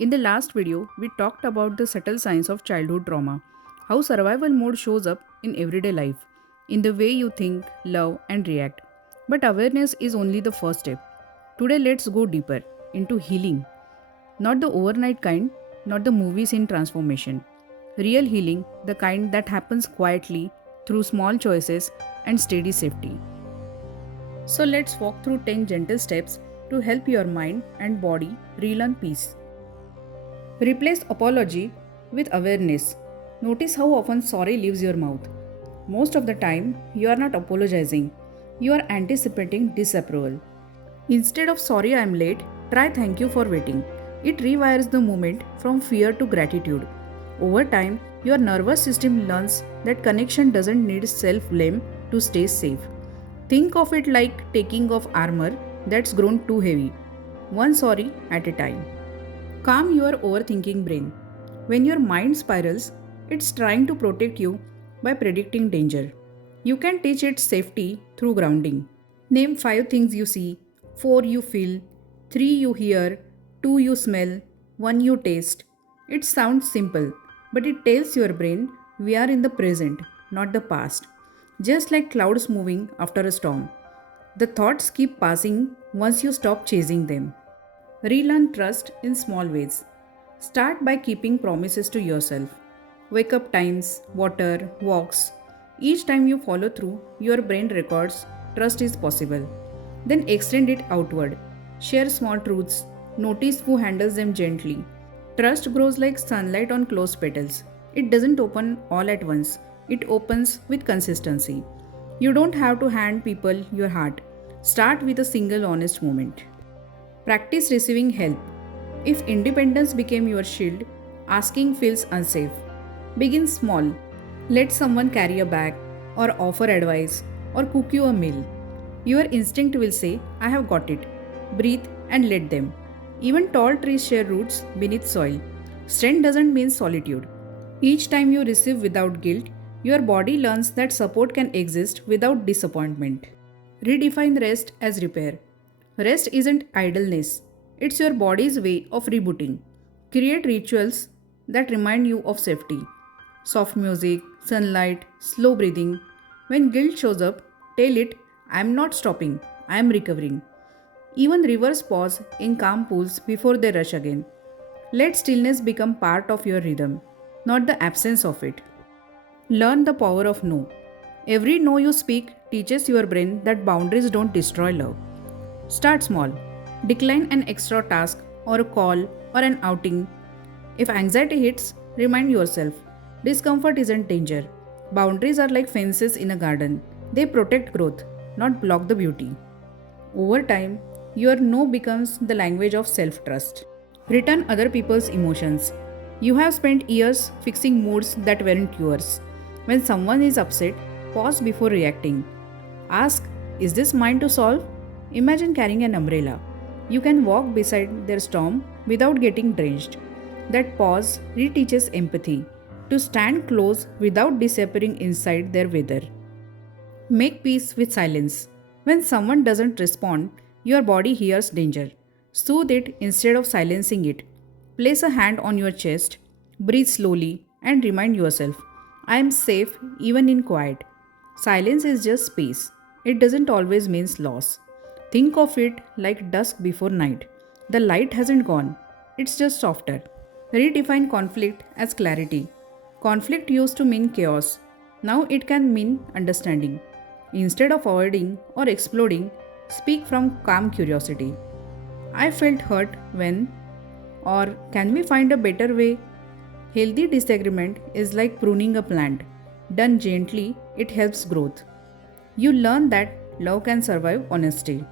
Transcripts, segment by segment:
In the last video, we talked about the subtle signs of childhood trauma, how survival mode shows up in everyday life, in the way you think, love, and react. But awareness is only the first step. Today, let's go deeper into healing. Not the overnight kind, not the movies in transformation. Real healing, the kind that happens quietly through small choices and steady safety. So, let's walk through 10 gentle steps to help your mind and body relearn peace. Replace apology with awareness. Notice how often sorry leaves your mouth. Most of the time, you are not apologizing, you are anticipating disapproval. Instead of sorry I am late, try thank you for waiting. It rewires the moment from fear to gratitude. Over time, your nervous system learns that connection doesn't need self blame to stay safe. Think of it like taking off armor that's grown too heavy, one sorry at a time. Calm your overthinking brain. When your mind spirals, it's trying to protect you by predicting danger. You can teach it safety through grounding. Name 5 things you see, 4 you feel, 3 you hear, 2 you smell, 1 you taste. It sounds simple, but it tells your brain we are in the present, not the past. Just like clouds moving after a storm. The thoughts keep passing once you stop chasing them. Relearn trust in small ways. Start by keeping promises to yourself. Wake up times, water, walks. Each time you follow through, your brain records trust is possible. Then extend it outward. Share small truths. Notice who handles them gently. Trust grows like sunlight on closed petals. It doesn't open all at once, it opens with consistency. You don't have to hand people your heart. Start with a single honest moment. Practice receiving help. If independence became your shield, asking feels unsafe. Begin small. Let someone carry a bag, or offer advice, or cook you a meal. Your instinct will say, I have got it. Breathe and let them. Even tall trees share roots beneath soil. Strength doesn't mean solitude. Each time you receive without guilt, your body learns that support can exist without disappointment. Redefine rest as repair. Rest isn't idleness, it's your body's way of rebooting. Create rituals that remind you of safety. Soft music, sunlight, slow breathing. When guilt shows up, tell it, I am not stopping, I am recovering. Even rivers pause in calm pools before they rush again. Let stillness become part of your rhythm, not the absence of it. Learn the power of no. Every no you speak teaches your brain that boundaries don't destroy love. Start small. Decline an extra task or a call or an outing. If anxiety hits, remind yourself discomfort isn't danger. Boundaries are like fences in a garden. They protect growth, not block the beauty. Over time, your no becomes the language of self trust. Return other people's emotions. You have spent years fixing moods that weren't yours. When someone is upset, pause before reacting. Ask, is this mine to solve? Imagine carrying an umbrella. You can walk beside their storm without getting drenched. That pause reteaches empathy to stand close without disappearing inside their weather. Make peace with silence. When someone doesn't respond, your body hears danger. Soothe it instead of silencing it. Place a hand on your chest, breathe slowly, and remind yourself I am safe even in quiet. Silence is just space. It doesn't always mean loss. Think of it like dusk before night. The light hasn't gone, it's just softer. Redefine conflict as clarity. Conflict used to mean chaos. Now it can mean understanding. Instead of avoiding or exploding, speak from calm curiosity. I felt hurt when, or can we find a better way? Healthy disagreement is like pruning a plant. Done gently, it helps growth. You learn that love can survive honesty.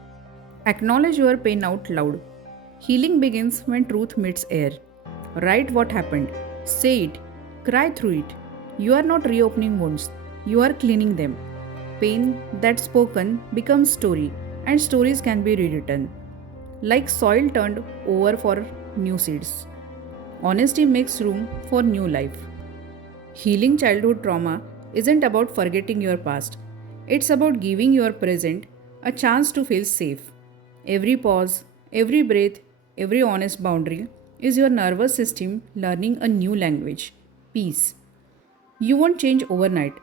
Acknowledge your pain out loud. Healing begins when truth meets air. Write what happened. Say it. Cry through it. You are not reopening wounds, you are cleaning them. Pain that's spoken becomes story, and stories can be rewritten. Like soil turned over for new seeds. Honesty makes room for new life. Healing childhood trauma isn't about forgetting your past, it's about giving your present a chance to feel safe. Every pause, every breath, every honest boundary is your nervous system learning a new language, peace. You won't change overnight,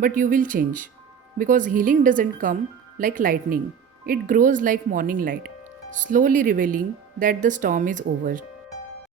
but you will change. Because healing doesn't come like lightning, it grows like morning light, slowly revealing that the storm is over.